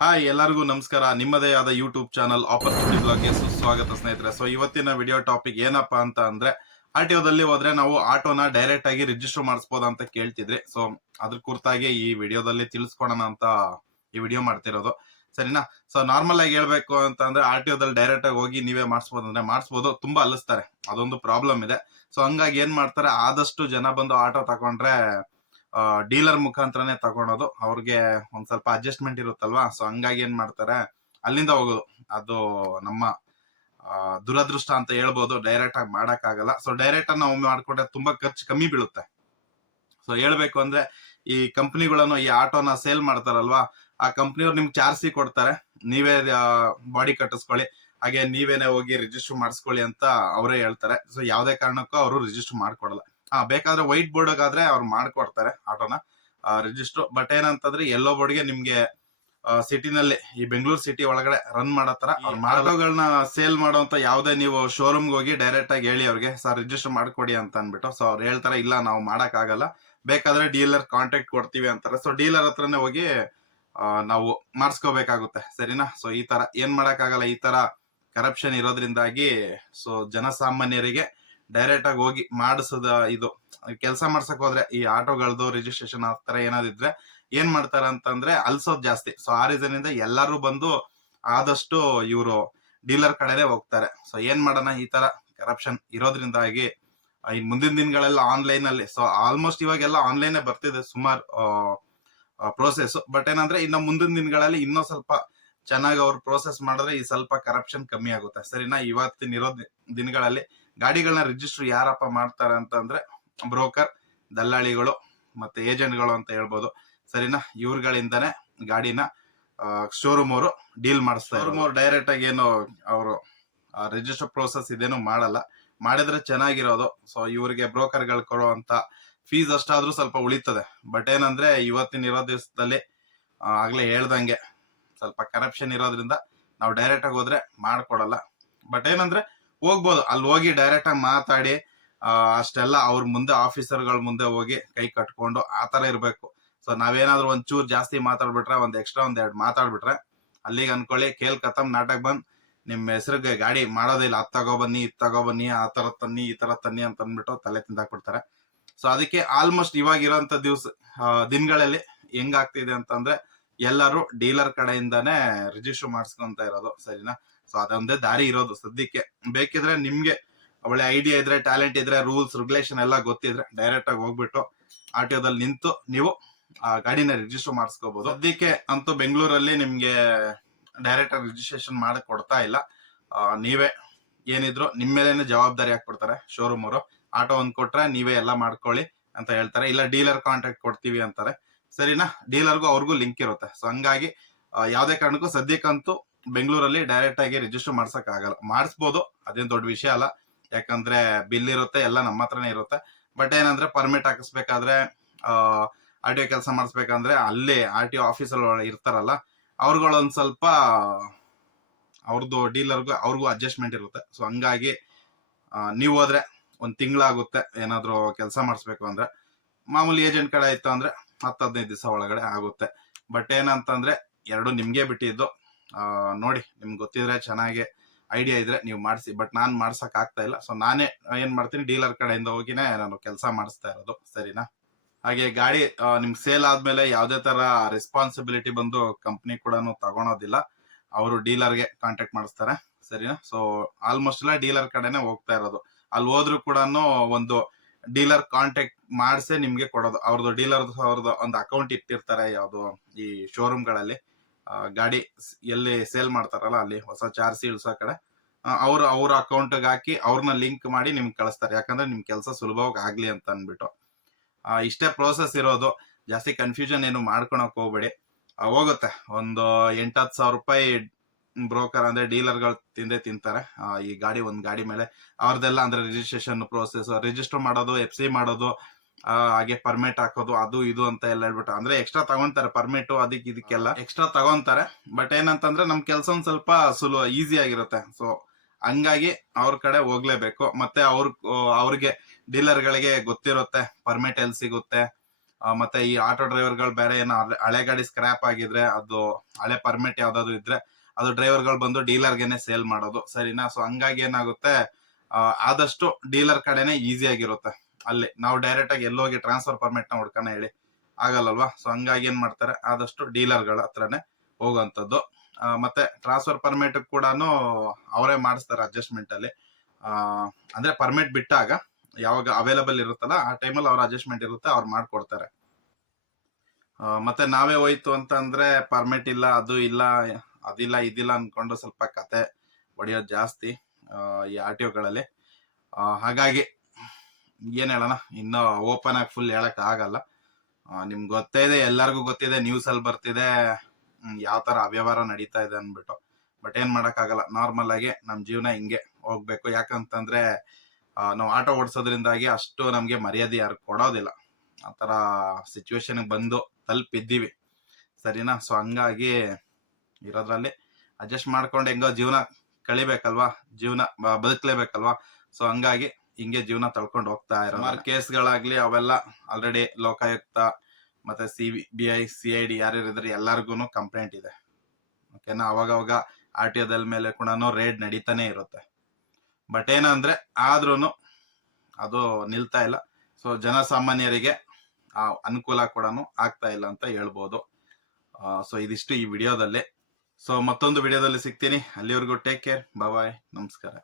Hi ಎಲ್ಲರಿಗೂ ನಮಸ್ಕಾರ. ನಿಮ್ಮದೇ ಆದ ಯೂಟ್ಯೂಬ್ ಚಾನಲ್ ಆಪರ್ಚುನಿಟಿ ಬ್ಲಾಗ್ಗೆ ಸುಸ್ವಾಗತ ಸ್ನೇಹಿತರೆ. ಸೊ ಇವತ್ತಿನ ವಿಡಿಯೋ ಟಾಪಿಕ್ ಏನಪ್ಪಾ ಅಂತ ಅಂದ್ರೆ, ಆರ್ಟಿಒದಲ್ಲಿ ಹೋದ್ರೆ ನಾವು ಆಟೋನ ಡೈರೆಕ್ಟ್ ಆಗಿ ರಿಜಿಸ್ಟರ್ ಮಾಡಿಸಬಹುದಾ ಅಂತ ಕೇಳ್ತಿದ್ರಿ. ಸೊ ಅದ್ರ ಕುರಿತಾಗಿ ಈ ವಿಡಿಯೋದಲ್ಲಿ ತಿಳಿಸ್ಕೊಡೋಣ ಅಂತ ಈ ವಿಡಿಯೋ ಮಾಡ್ತಿರೋದು, ಸರಿನಾ? ಸೊ ನಾರ್ಮಲ್ ಆಗಿ ಹೇಳ್ಬೇಕು ಅಂತ ಅಂದ್ರೆ ಆರ್ಟಿಒದಲ್ಲಿ ಡೈರೆಕ್ಟ್ ಆಗಿ ಹೋಗಿ ನೀವೇ ಮಾಡಿಸಬಹುದು ಅಂದ್ರೆ ಮಾಡಿಸಬಹುದು, ತುಂಬಾ ಅಲಿಸ್ತಾರೆ, ಅದೊಂದು ಪ್ರಾಬ್ಲಮ್ ಇದೆ. ಸೊ ಹಂಗಾಗಿ ಏನ್ ಮಾಡ್ತಾರೆ, ಆದಷ್ಟು ಜನ ಬಂದು ಆಟೋ ತಗೊಂಡ್ರೆ ಡೀಲರ್ ಮುಖಾಂತರನೇ ತಗೊಳೋದು. ಅವ್ರಿಗೆ ಒಂದ್ ಸ್ವಲ್ಪ ಅಡ್ಜಸ್ಟ್ಮೆಂಟ್ ಇರುತ್ತಲ್ವಾ, ಸೊ ಹಂಗಾಗಿ ಏನ್ ಮಾಡ್ತಾರೆ, ಅಲ್ಲಿಂದ ಹೋಗೋದು. ಅದು ನಮ್ಮ ದುರದೃಷ್ಟ ಅಂತ ಹೇಳ್ಬೋದು. ಡೈರೆಕ್ಟ್ ಆಗಿ ಮಾಡಕ್ ಆಗಲ್ಲ. ಸೊ ಡೈರೆಕ್ಟ್ ಆಗಿ ನಾವು ಮಾಡ್ಕೊಂಡ್ರೆ ತುಂಬಾ ಖರ್ಚು ಕಮ್ಮಿ ಬೀಳುತ್ತೆ. ಸೊ ಹೇಳ್ಬೇಕು ಅಂದ್ರೆ, ಈ ಕಂಪ್ನಿಗಳನ್ನು ಈ ಆಟೋನ ಸೇಲ್ ಮಾಡ್ತಾರಲ್ವಾ, ಆ ಕಂಪ್ನಿಯವ್ರು ನಿಮ್ಗೆ ಚಾರ್ಜಿ ಕೊಡ್ತಾರೆ, ನೀವೇ ಬಾಡಿ ಕಟ್ಟಿಸ್ಕೊಳ್ಳಿ, ಹಾಗೆ ನೀವೇನೆ ಹೋಗಿ ರಿಜಿಸ್ಟರ್ ಮಾಡಿಸ್ಕೊಳ್ಳಿ ಅಂತ ಅವರೇ ಹೇಳ್ತಾರೆ. ಸೊ ಯಾವ್ದೇ ಕಾರಣಕ್ಕೂ ಅವರು ರಿಜಿಸ್ಟರ್ ಮಾಡ್ಕೊಡಲ್ಲ. ಬೇಕಾದ್ರೆ ವೈಟ್ ಬೋರ್ಡ್ ಆದ್ರೆ ಅವ್ರು ಮಾಡ್ಕೊಡ್ತಾರೆ ಆಟೋನ ರಿಜಿಸ್ಟರ್. ಬಟ್ ಏನಂತಂದ್ರೆ ಎಲ್ಲೋ ಬೋರ್ಡ್ಗೆ ನಿಮ್ಗೆ ಸಿಟಿನಲ್ಲಿ, ಈ ಬೆಂಗಳೂರು ಸಿಟಿ ಒಳಗಡೆ ರನ್ ಮಾಡತ್ತರ ಆಟೋಗಳನ್ನ ಸೇಲ್ ಮಾಡುವಂತ ಯಾವ್ದೇ ನೀವು ಶೋರೂಮ್ಗೆ ಹೋಗಿ ಡೈರೆಕ್ಟ್ ಆಗಿ ಹೇಳಿ ಅವ್ರಿಗೆ, ಸರ್ ರಿಜಿಸ್ಟರ್ ಮಾಡ್ಕೊಡಿ ಅಂತ ಅನ್ಬಿಟ್ಟು. ಸೊ ಅವ್ರು ಹೇಳ್ತಾರೆ, ಇಲ್ಲ ನಾವು ಮಾಡಕ್ ಆಗಲ್ಲ, ಬೇಕಾದ್ರೆ ಡೀಲರ್ ಕಾಂಟ್ಯಾಕ್ಟ್ ಕೊಡ್ತೀವಿ ಅಂತಾರೆ. ಸೊ ಡೀಲರ್ ಹತ್ರನೇ ಹೋಗಿ ನಾವು ಮಾಡಿಸ್ಕೋಬೇಕಾಗುತ್ತೆ, ಸರಿನಾ? ಸೊ ಈ ತರ ಏನ್ ಮಾಡಕ್ ಆಗಲ್ಲ, ಈ ತರ ಕರಪ್ಷನ್ ಇರೋದ್ರಿಂದಾಗಿ ಸೊ ಜನಸಾಮಾನ್ಯರಿಗೆ ಡೈರೆಕ್ಟ್ ಆಗಿ ಹೋಗಿ ಮಾಡಿಸದ ಇದು ಕೆಲಸ ಮಾಡ್ಸಕ್ ಹೋದ್ರೆ, ಈ ಆಟೋಗಳದ್ದು ರಿಜಿಸ್ಟ್ರೇಷನ್ ಆ ತರ ಏನಾದಿದ್ರೆ ಏನ್ ಮಾಡ್ತಾರ ಅಂತಂದ್ರೆ ಅಲ್ಸೋದ್ ಜಾಸ್ತಿ. ಸೊ ಆ ರೀಸನ್ ಇಂದ ಎಲ್ಲರೂ ಬಂದು ಆದಷ್ಟು ಇವರು ಡೀಲರ್ ಕಡೆನೆ ಹೋಗ್ತಾರೆ. ಸೊ ಏನ್ ಮಾಡೋಣ, ಈ ತರ ಕರಪ್ಷನ್ ಇರೋದ್ರಿಂದಾಗಿ ಇನ್ ಮುಂದಿನ ದಿನಗಳೆಲ್ಲ ಆನ್ಲೈನ್ ಅಲ್ಲಿ, ಸೊ ಆಲ್ಮೋಸ್ಟ್ ಇವಾಗೆಲ್ಲ ಆನ್ಲೈನ್ ಬರ್ತಿದೆ ಸುಮಾರು ಪ್ರೋಸೆಸ್. ಬಟ್ ಏನಂದ್ರೆ ಇನ್ನು ಮುಂದಿನ ದಿನಗಳಲ್ಲಿ ಇನ್ನೂ ಸ್ವಲ್ಪ ಚೆನ್ನಾಗಿ ಅವ್ರು ಪ್ರೋಸೆಸ್ ಮಾಡಿದ್ರೆ ಈ ಸ್ವಲ್ಪ ಕರಪ್ಷನ್ ಕಮ್ಮಿ ಆಗುತ್ತೆ, ಸರಿನಾ? ಇವತ್ತಿನ ಇರೋ ದಿನಗಳಲ್ಲಿ ಗಾಡಿಗಳನ್ನ ರಿಜಿಸ್ಟರ್ ಯಾರಪ್ಪ ಮಾಡ್ತಾರೆ ಅಂತಂದ್ರೆ ಬ್ರೋಕರ್, ದಲ್ಲಾಳಿಗಳು ಮತ್ತೆ ಏಜೆಂಟ್ಗಳು ಅಂತ ಹೇಳ್ಬೋದು, ಸರಿನಾ? ಇವ್ರುಗಳಿಂದಾನೆ ಗಾಡಿನ ಶೋರೂಮ್ ಅವರು ಡೀಲ್ ಮಾಡಿಸ್ತಾರೆ. ಶೋರೂಮ್ ಅವ್ರು ಡೈರೆಕ್ಟ್ ಆಗಿ ಏನು ಅವರು ರಿಜಿಸ್ಟರ್ ಪ್ರೋಸೆಸ್ ಇದೇನು ಮಾಡಲ್ಲ. ಮಾಡಿದ್ರೆ ಚೆನ್ನಾಗಿರೋದು. ಸೊ ಇವ್ರಿಗೆ ಬ್ರೋಕರ್ಗಳು ಕೊಡುವಂತ ಫೀಸ್ ಅಷ್ಟಾದ್ರೂ ಸ್ವಲ್ಪ ಉಳಿತದೆ. ಬಟ್ ಏನಂದ್ರೆ ಇವತ್ತಿನ ಇರೋ ದಿವಸದಲ್ಲಿ ಆಗ್ಲೇ ಹೇಳ್ದಂಗೆ ಸ್ವಲ್ಪ ಕರಪ್ಷನ್ ಇರೋದ್ರಿಂದ ನಾವು ಡೈರೆಕ್ಟ್ ಆಗಿ ಹೋದ್ರೆ ಮಾಡ್ಕೊಡಲ್ಲ. ಬಟ್ ಏನಂದ್ರೆ ಹೋಗ್ಬೋದು, ಅಲ್ಲಿ ಹೋಗಿ ಡೈರೆಕ್ಟ್ ಆಗಿ ಮಾತಾಡಿ ಅಷ್ಟೆಲ್ಲ ಅವ್ರ ಮುಂದೆ ಆಫೀಸರ್ಗಳ ಮುಂದೆ ಹೋಗಿ ಕೈ ಕಟ್ಕೊಂಡು ಆತರ ಇರ್ಬೇಕು. ಸೊ ನಾವೇನಾದ್ರೂ ಒಂಚೂರು ಜಾಸ್ತಿ ಮಾತಾಡ್ಬಿಟ್ರೆ, ಒಂದ್ ಎಕ್ಸ್ಟ್ರಾ ಒಂದ್ ಮಾತಾಡ್ಬಿಟ್ರೆ ಅಲ್ಲಿಗೆ ಅನ್ಕೊಳ್ಳಿ, ಕೇಲ್ ಕತಮ್, ನಾಟಕ್ ಬಂದ್, ನಿಮ್ ಹೆಸರಿಗೆ ಗಾಡಿ ಮಾಡೋದಿಲ್ಲ, ಅದ್ ತಗೊಬನ್ನಿ, ಇದ್ ತಗೊಬನ್ನಿ, ಆ ತರ ತನ್ನಿ, ಈ ತರ ತನ್ನಿ ಅಂತ ಅಂದ್ಬಿಟ್ಟು ತಲೆ ತಿಂದಾಕ್ಬಿಡ್ತಾರೆ. ಸೊ ಅದಕ್ಕೆ ಆಲ್ಮೋಸ್ಟ್ ಇವಾಗಿರೋಂತ ದಿನಗಳಲ್ಲಿ ಹೆಂಗಾಗ್ತಿದೆ ಅಂತಂದ್ರೆ ಎಲ್ಲರೂ ಡೀಲರ್ ಕಡೆಯಿಂದಾನೇ ರಿಜಿಸ್ಟರ್ ಮಾಡಿಸ್ಕೊಂತ ಇರೋದು, ಸರಿನಾ? ಸೊ ಅದೊಂದೇ ದಾರಿ ಇರೋದು ಸದ್ಯಕ್ಕೆ. ಬೇಕಿದ್ರೆ ನಿಮ್ಗೆ ಒಳ್ಳೆ ಐಡಿಯಾ ಇದ್ರೆ, ಟ್ಯಾಲೆಂಟ್ ಇದ್ರೆ, ರೂಲ್ಸ್ ರೆಗ್ಯುಲೇಷನ್ ಎಲ್ಲ ಗೊತ್ತಿದ್ರೆ ಡೈರೆಕ್ಟ್ ಆಗಿ ಹೋಗ್ಬಿಟ್ಟು ಆರ್ಟಿಒದಲ್ಲಿ ನಿಂತು ನೀವು ಆ ಗಾಡಿನ ರಿಜಿಸ್ಟರ್ ಮಾಡಿಸ್ಕೋಬಹುದು. ಸದ್ಯಕ್ಕೆ ಅಂತೂ ಬೆಂಗಳೂರಲ್ಲಿ ನಿಮ್ಗೆ ಡೈರೆಕ್ಟ್ ಆಗಿ ರಿಜಿಸ್ಟ್ರೇಷನ್ ಮಾಡಕ್ ಕೊಡ್ತಾ ಇಲ್ಲ. ನೀವೇ ಏನಿದ್ರು ನಿಮ್ಮ ಮೇಲೇನೆ ಜವಾಬ್ದಾರಿ ಹಾಕ್ಬಿಡ್ತಾರೆ ಶೋರೂಮ್ ಅವರು. ಆಟೋ ಒಂದ್ ಕೊಟ್ರೆ ನೀವೇ ಎಲ್ಲ ಮಾಡ್ಕೊಳ್ಳಿ ಅಂತ ಹೇಳ್ತಾರೆ, ಇಲ್ಲ ಡೀಲರ್ ಕಾಂಟ್ಯಾಕ್ಟ್ ಕೊಡ್ತೀವಿ ಅಂತಾರೆ, ಸರಿನಾ? ಡೀಲರ್ಗೂ ಅವ್ರಿಗೂ ಲಿಂಕ್ ಇರುತ್ತೆ. ಸೊ ಹಂಗಾಗಿ ಯಾವ್ದೇ ಕಾರಣಕ್ಕೂ ಸದ್ಯಕ್ಕಂತೂ ಬೆಂಗಳೂರಲ್ಲಿ ಡೈರೆಕ್ಟ್ ಆಗಿ ರಿಜಿಸ್ಟರ್ ಮಾಡ್ಸಕ್ ಆಗಲ್ಲ. ಮಾಡಿಸ್ಬೋದು, ಅದೇನ್ ದೊಡ್ಡ ವಿಷಯ ಅಲ್ಲ, ಯಾಕಂದ್ರೆ ಬಿಲ್ ಇರುತ್ತೆ, ಎಲ್ಲ ನಮ್ಮ ಹತ್ರನೇ ಇರುತ್ತೆ. ಬಟ್ ಏನಂದ್ರೆ ಪರ್ಮಿಟ್ ಹಾಕಿಸ್ಬೇಕಾದ್ರೆ, ಆರ್ ಟಿ ಒ ಕೆಲಸ ಮಾಡಿಸ್ಬೇಕಂದ್ರೆ ಅಲ್ಲಿ ಆರ್ ಟಿ ಒ ಆಫೀಸಲ್ಲಿ ಇರ್ತಾರಲ್ಲ, ಅವ್ರುಗಳೊಂದ್ ಸ್ವಲ್ಪ ಅವ್ರದ್ದು ಡೀಲರ್ಗೂ ಅವ್ರಿಗೂ ಅಡ್ಜಸ್ಟ್ಮೆಂಟ್ ಇರುತ್ತೆ. ಸೊ ಹಂಗಾಗಿ ನೀವು ಹೋದ್ರೆ ಒಂದ್ ತಿಂಗಳಾಗುತ್ತೆ ಏನಾದ್ರು ಕೆಲಸ ಮಾಡಿಸ್ಬೇಕು ಅಂದ್ರೆ. ಮಾಮೂಲಿ ಏಜೆಂಟ್ ಕಡೆ ಆಯ್ತು ಅಂದ್ರೆ 10-15 ದಿವಸ ಒಳಗಡೆ ಆಗುತ್ತೆ. ಬಟ್ ಏನಂತಂದ್ರೆ ಎರಡು ನಿಮ್ಗೆ ಬಿಟ್ಟಿದ್ದು. ನೋಡಿ, ನಿಮ್ಗೆ ಗೊತ್ತಿದ್ರೆ, ಚೆನ್ನಾಗಿ ಐಡಿಯಾ ಇದ್ರೆ ನೀವು ಮಾಡಿಸಿ. ಬಟ್ ನಾನ್ ಮಾಡ್ಸಕ್ ಆಗ್ತಾ ಇಲ್ಲ. ಸೊ ನಾನೇ ಏನ್ ಮಾಡ್ತೀನಿ, ಡೀಲರ್ ಕಡೆಯಿಂದ ಹೋಗಿನೇ ನಾನು ಕೆಲಸ ಮಾಡಿಸ್ತಾ ಇರೋದು, ಸರಿನಾ? ಹಾಗೆ ಗಾಡಿ ನಿಮ್ಗೆ ಸೇಲ್ ಆದ್ಮೇಲೆ ಯಾವ್ದೇ ತರ ರೆಸ್ಪಾನ್ಸಿಬಿಲಿಟಿ ಬಂದು ಕಂಪ್ನಿ ಕೂಡ ತಗೊಳೋದಿಲ್ಲ, ಅವರು ಡೀಲರ್ಗೆ ಕಾಂಟ್ಯಾಕ್ಟ್ ಮಾಡಿಸ್ತಾರೆ, ಸರಿನಾ? ಸೊ ಆಲ್ಮೋಸ್ಟ್ ಎಲ್ಲ ಡೀಲರ್ ಕಡೆನೆ ಹೋಗ್ತಾ ಇರೋದು. ಅಲ್ಲಿ ಹೋದ್ರು ಕೂಡ ಒಂದು ಡೀಲರ್ ಕಾಂಟ್ಯಾಕ್ಟ್ ಮಾಡಿಸೇ ನಿಮ್ಗೆ ಕೊಡೋದು. ಅವ್ರದ್ದು ಡೀಲರ್ ಅವ್ರದ್ದು ಒಂದು ಅಕೌಂಟ್ ಇಟ್ಟಿರ್ತಾರೆ ಯಾವ್ದು ಈ ಶೋರೂಮ್ ಗಳಲ್ಲಿ, ಗಾಡಿ ಎಲ್ಲಿ ಸೇಲ್ ಮಾಡ್ತಾರಲ್ಲ ಅಲ್ಲಿ ಹೊಸ ಚಾರ್ಜ್ ಇಳ್ಸೋ ಕಡೆ ಅವ್ರ ಅಕೌಂಟ್ ಹಾಕಿ ಅವ್ರನ್ನ ಲಿಂಕ್ ಮಾಡಿ ನಿಮ್ಗೆ ಕಳಿಸ್ತಾರೆ. ಯಾಕಂದ್ರೆ ನಿಮ್ ಕೆಲಸ ಸುಲಭವಾಗಿ ಆಗ್ಲಿ ಅಂತ ಅನ್ಬಿಟ್ಟು. ಇಷ್ಟೇ ಪ್ರೋಸೆಸ್ ಇರೋದು. ಜಾಸ್ತಿ ಕನ್ಫ್ಯೂಷನ್ ಏನು ಮಾಡ್ಕೊಳಕ್ ಹೋಗ್ಬೇಡಿ. ಹೋಗುತ್ತೆ ಒಂದು 8-10 ಸಾವಿರ ರೂಪಾಯಿ ಬ್ರೋಕರ್ ಅಂದ್ರೆ ಡೀಲರ್ಗಳು ತಿಂತಾರೆ ಈ ಒಂದ್ ಗಾಡಿ ಮೇಲೆ. ಅವ್ರದೆಲ್ಲ ಅಂದ್ರೆ ರಿಜಿಸ್ಟ್ರೇಷನ್ ಪ್ರೋಸೆಸ್, ರಿಜಿಸ್ಟರ್ ಮಾಡೋದು, FC ಮಾಡೋದು, ಹಾಗೆ ಪರ್ಮಿಟ್ ಹಾಕೋದು, ಅದು ಇದು ಅಂತ ಎಲ್ಲ ಹೇಳ್ಬಿಟ್ಟು ಅಂದ್ರೆ ಎಕ್ಸ್ಟ್ರಾ ತಗೊಂತಾರೆ. ಪರ್ಮಿಟ್ ಇದಕ್ಕೆಲ್ಲ ಎಕ್ಸ್ಟ್ರಾ ತಗೊಂತಾರೆ. ಬಟ್ ಏನಂತಂದ್ರೆ ನಮ್ ಕೆಲಸ ಒಂದ್ ಸ್ವಲ್ಪ ಈಸಿ ಆಗಿರುತ್ತೆ. ಸೊ ಹಂಗಾಗಿ ಅವ್ರ ಕಡೆ ಹೋಗ್ಲೇಬೇಕು. ಮತ್ತೆ ಅವ್ರಿಗೆ ಡೀಲರ್ ಗಳಿಗೆ ಗೊತ್ತಿರುತ್ತೆ ಪರ್ಮಿಟ್ ಎಲ್ಲಿ ಸಿಗುತ್ತೆ, ಮತ್ತೆ ಈ ಆಟೋ ಡ್ರೈವರ್ಗಳು ಬೇರೆ ಏನೋ ಹಳೆ ಗಾಡಿ ಸ್ಕ್ರಾಪ್ ಆಗಿದ್ರೆ ಅದು ಹಳೆ ಪರ್ಮಿಟ್ ಯಾವ್ದಾದ್ರು ಇದ್ರೆ ಅದು ಡ್ರೈವರ್ಗಳು ಬಂದು ಡೀಲರ್ಗೆನೆ ಸೇಲ್ ಮಾಡೋದು, ಸರಿನಾ. ಸೊ ಹಂಗಾಗಿ ಏನಾಗುತ್ತೆ, ಆದಷ್ಟು ಡೀಲರ್ ಕಡೆನೆ ಈಸಿ ಆಗಿರುತ್ತೆ. ಅಲ್ಲಿ ನಾವು ಡೈರೆಕ್ಟ್ ಆಗಿ ಎಲ್ಲೋಗಿ ಟ್ರಾನ್ಸ್ಫರ್ ಪರ್ಮಿಟ್ ನ ಹುಡ್ಕನ ಹೇಳಿ ಆಗಲ್ಲಲ್ವಾ. ಸೊ ಹಂಗಾಗಿ ಏನ್ ಮಾಡ್ತಾರೆ, ಆದಷ್ಟು ಡೀಲರ್ಗಳ ಹತ್ರನೇ ಹೋಗುವಂತದ್ದು. ಮತ್ತೆ ಟ್ರಾನ್ಸ್ಫರ್ ಪರ್ಮಿಟ್ ಕೂಡ ಅವರೇ ಮಾಡಿಸ್ತಾರೆ ಅಡ್ಜಸ್ಟ್ಮೆಂಟ್ ಅಲ್ಲಿ. ಅಂದ್ರೆ ಪರ್ಮಿಟ್ ಬಿಟ್ಟಾಗ ಯಾವಾಗ ಅವೈಲಬಲ್ ಇರುತ್ತಲ್ಲ ಆ ಟೈಮಲ್ಲಿ ಅವ್ರ ಅಡ್ಜಸ್ಟ್ಮೆಂಟ್ ಇರುತ್ತೆ, ಅವ್ರು ಮಾಡ್ಕೊಡ್ತಾರೆ. ಮತ್ತೆ ನಾವೇ ಹೋಯ್ತು ಅಂತ ಅಂದ್ರೆ ಪರ್ಮಿಟ್ ಇಲ್ಲ, ಅದು ಇಲ್ಲ, ಅದಿಲ್ಲ, ಇದಿಲ್ಲ ಅನ್ಕೊಂಡು ಸ್ವಲ್ಪ ಕತೆ ಹೊಡೆಯೋದು ಜಾಸ್ತಿ ಈ RTOಗಳಲ್ಲಿ. ಹಾಗಾಗಿ ಏನ್ ಹೇಳೋಣ, ಇನ್ನು ಓಪನ್ ಆಗಿ ಫುಲ್ ಹೇಳಕ್ ಆಗಲ್ಲ. ನಿಮ್ಗೆ ಗೊತ್ತೇ ಇದೆ, ಎಲ್ಲರಿಗೂ ಗೊತ್ತಿದೆ, ನ್ಯೂಸ್ ಅಲ್ಲಿ ಬರ್ತಿದೆ ಯಾವ ತರ ಅವ್ಯವಹಾರ ನಡೀತಾ ಇದೆ ಅನ್ಬಿಟ್ಟು. ಬಟ್ ಏನ್ ಮಾಡಕ್ ಆಗಲ್ಲ, ನಾರ್ಮಲ್ ಆಗಿ ನಮ್ ಜೀವನ ಹಿಂಗೆ ಹೋಗ್ಬೇಕು. ಯಾಕಂತಂದ್ರೆ ನಾವು ಆಟೋ ಓಡಿಸೋದ್ರಿಂದಾಗಿ ಅಷ್ಟು ನಮ್ಗೆ ಮರ್ಯಾದೆ ಯಾರು ಕೊಡೋದಿಲ್ಲ. ಆತರ ಸಿಚುವೇಶನ್ ಬಂದು ತಲುಪಿದ್ದೀವಿ, ಸರಿನಾ. ಸೊ ಹಂಗಾಗಿ ಇರೋದ್ರಲ್ಲಿ ಅಡ್ಜಸ್ಟ್ ಮಾಡ್ಕೊಂಡು ಹೆಂಗೋ ಜೀವನ ಕಳಿಬೇಕಲ್ವಾ, ಜೀವನ ಬದುಕಲೇಬೇಕಲ್ವಾ. ಸೊ ಹಂಗಾಗಿ ಹಿಂಗೆ ಜೀವನ ತಳ್ಕೊಂಡು ಹೋಗ್ತಾ ಇರೋ ಕೇಸ್ಗಳಾಗ್ಲಿ ಅವೆಲ್ಲ ಆಲ್ರೆಡಿ ಲೋಕಾಯುಕ್ತ ಮತ್ತೆ CBI CID ಯಾರ್ಯಾರಿದ್ರೆ ಎಲ್ಲಾರ್ಗು ಕಂಪ್ಲೇಂಟ್ ಇದೆ, ಓಕೆನಾ. ಅವಾಗ RTOದ ಮೇಲೆ ಕೂಡ ರೇಡ್ ನಡೀತಾನೆ ಇರುತ್ತೆ. ಬಟ್ ಏನಂದ್ರೆ ಆದ್ರೂನು ಅದು ನಿಲ್ತಾ ಇಲ್ಲ. ಸೊ ಜನಸಾಮಾನ್ಯರಿಗೆ ಅನುಕೂಲ ಕೂಡ ಆಗ್ತಾ ಇಲ್ಲ ಅಂತ ಹೇಳ್ಬೋದು. ಸೊ ಇದಿಷ್ಟು ಈ ವಿಡಿಯೋದಲ್ಲಿ. ಸೊ ಮತ್ತೊಂದು ವಿಡಿಯೋದಲ್ಲಿ ಸಿಗ್ತೀನಿ. ಅಲ್ಲಿವರೆಗೂ ಟೇಕ್ ಕೇರ್, ಬಾಯ್, ನಮಸ್ಕಾರ.